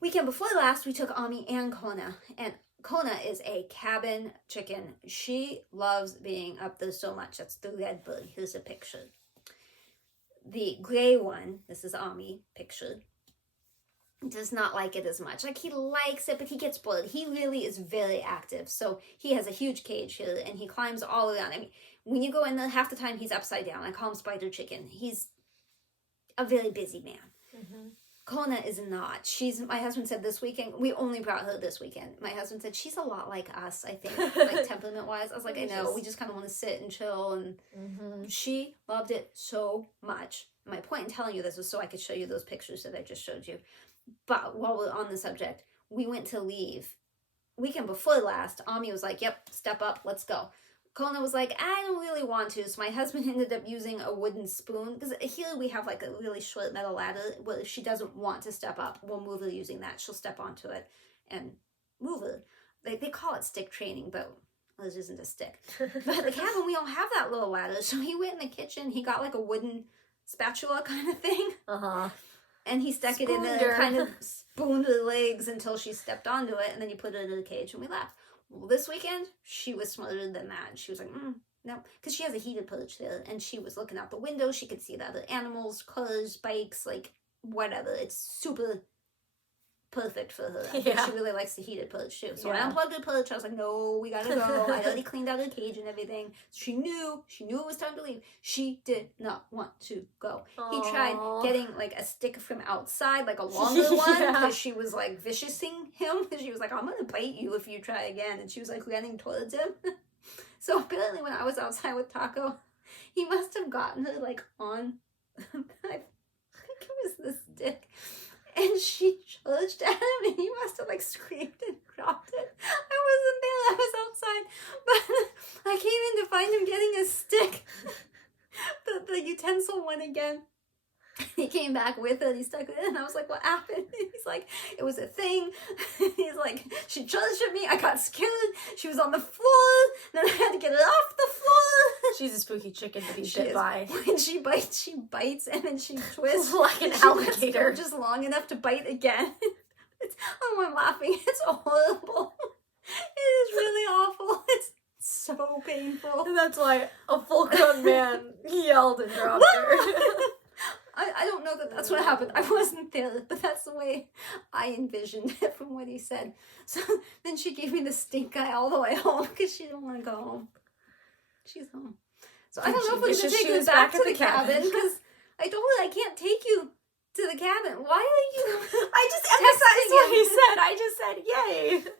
weekend before last, we took Ami and Kona, and Kona is a cabin chicken. She loves being up there so much. That's the red bird. Here's a picture. The gray one, this is Ami picture, does not like it as much. Like, he likes it, but he gets bored. He really is very active. So he has a huge cage here, and he climbs all around. I mean, when you go in there, half the time he's upside down. I call him Spider Chicken. He's a very busy man. Mm-hmm. Kona is not. My husband said this weekend, we only brought her this weekend. My husband said, she's a lot like us, I think, like temperament-wise. I was like, I know, we just kind of want to sit and chill. And she loved it so much. My point in telling you this was so I could show you those pictures that I just showed you. But while we're on the subject, we went to leave. Weekend before last, Ami was like, yep, step up, let's go. Kona was like, I don't really want to. So my husband ended up using a wooden spoon. Because here we have like a really short metal ladder. Well, if she doesn't want to step up, we'll move her using that. She'll step onto it and move her. They call it stick training, but this isn't a stick. But at the cabin, we don't have that little ladder. So he went in the kitchen. He got like a wooden spatula kind of thing. Uh-huh. And he stuck it in there and kind of spooned her legs until she stepped onto it. And then he put it in the cage and we left. Well, this weekend, she was smarter than that. She was like, no. Because she has a heated perch there. And she was looking out the window. She could see the other animals, cars, bikes, like whatever. It's super perfect for her. I think she really likes the heated perch too. So I unplugged her perch. I was like, no, we gotta go. I already cleaned out her cage and everything. She knew it was time to leave. She did not want to go. Aww. He tried getting like a stick from outside, like a longer one, because she was like viciousing him. She was like, I'm gonna bite you if you try again. And she was like running towards him. So apparently when I was outside with Taco, he must have gotten her like on, I think it was the stick. And she charged at him, and he must have, like, screamed and dropped it. I wasn't there. I was outside. But I came in to find him getting a stick. The utensil one again. He came back with it. He stuck it in. And I was like, what happened? And he's like, it was a thing. He's like, she charged at me. I got scared. She was on the floor. Then I had to get her off the floor. She's a spooky chicken to be bit by. When she bites, and then she twists. Like an alligator. Just long enough to bite again. I'm laughing. It's horrible. It is really awful. It's so painful. And that's why a full-grown man yelled and dropped her. I don't know that that's what happened. I wasn't there, but that's the way I envisioned it from what he said. So then she gave me the stink eye all the way home because she didn't want to go home. She's home. So I don't know if we're going to take her back to the cabin because I told her I can't take you to the cabin. Why are you I just emphasized what he said. I just said, yay.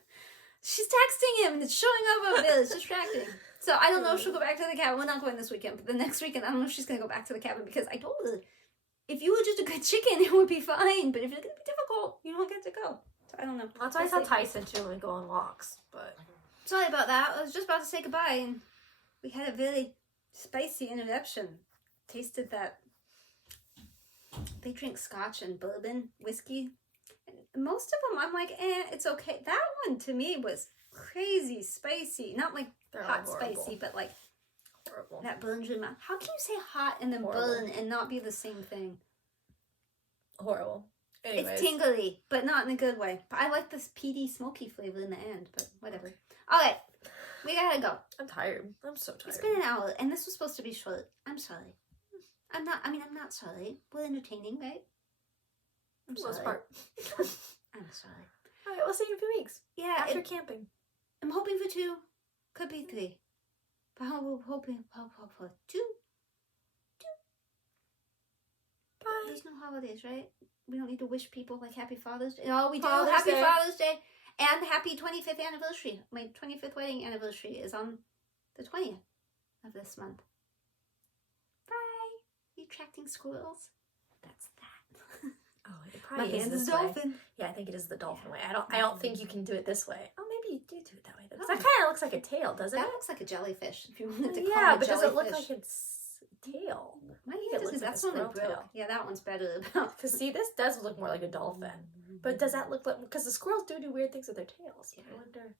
She's texting him and it's showing up over there. It's distracting. So I don't know if she'll go back to the cabin. We're not going this weekend, but the next weekend I don't know if she's going to go back to the cabin because I told her if you were just a good chicken, it would be fine. But if you're going to be difficult, you don't get to go. So I don't know. That's why I saw Tyson too when we go on walks. But sorry about that. I was just about to say goodbye and we had a very spicy introduction. Tasted that. They drink scotch and bourbon whiskey. And most of them, I'm like, it's okay. That one to me was crazy spicy. Not like hot spicy, but like horrible. That burns your mouth. How can you say hot and then burn and not be the same thing? Horrible. Anyways. It's tingly, but not in a good way. But I like this peaty, smoky flavor in the end, but whatever. All right, we gotta go. I'm tired. I'm so tired. It's been an hour, and this was supposed to be short. I'm sorry. I'm not sorry. We're entertaining, right? I'm sorry. Most part. I'm sorry. All right, we'll see you in a few weeks. Yeah. After camping. I'm hoping for 2. Could be 3. But I'm hoping for 2. Bye. There's no holidays, right? We don't need to wish people like Happy Father's Day. Oh, we do. Father's Happy Day. Father's Day. And happy 25th anniversary. My 25th wedding anniversary is on the 20th of this month. Bye. Are you attracting squirrels? That's that. Oh, it probably My is hand this is way. dolphin. Yeah, I think it is the dolphin way. I don't think you can do it this way. Oh, maybe you do it that way. Because that kind of looks like a tail, doesn't That it? looks like a jellyfish. If you wanted to call Yeah, it but does it look jellyfish. like it's tail? My think hand it looks like that's a one that squirrel broke. tail. Yeah, that one's better. Because see, this does look more like a dolphin. But does that look like... Because the squirrels do weird things with their tails. Yeah. I wonder...